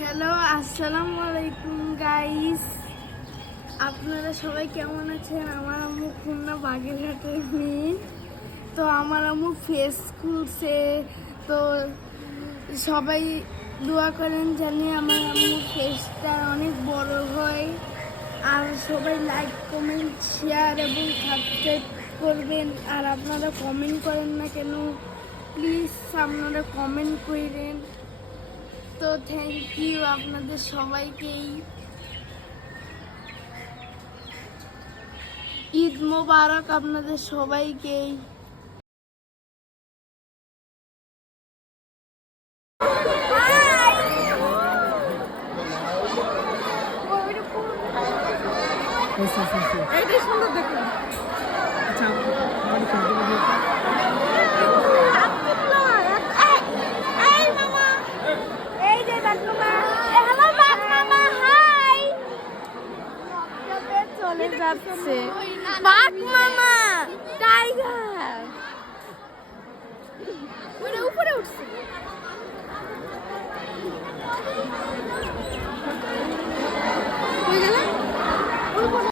Hello, আসসালামু আলাইকুম guys. আপনারা সবাই কেমন আছেন? আমার আম্মু খুলনা বাগেরহাটের মেয়ে। তো আমার আম্মু ফেস খুলছে। তো সবাই দোয়া করেন জানি আমার আম্মু ফেসটা অনেক বড় হয়। আর সবাই লাইক, কমেন্ট, শেয়ার এবং সাবস্ক্রাইব করবেন। আর আপনারা কমেন্ট করেন না কেন? প্লিজ আপনারা কমেন্ট করেন। তো থ্যাংক ইউ আপনাদের সবাইকেই। ঈদ মোবারক আপনাদের সবাইকেই। এইটাই সুন্দর দেখুন। আচ্ছা চলে যাচ্ছে বাঘ মামা, টাইগার।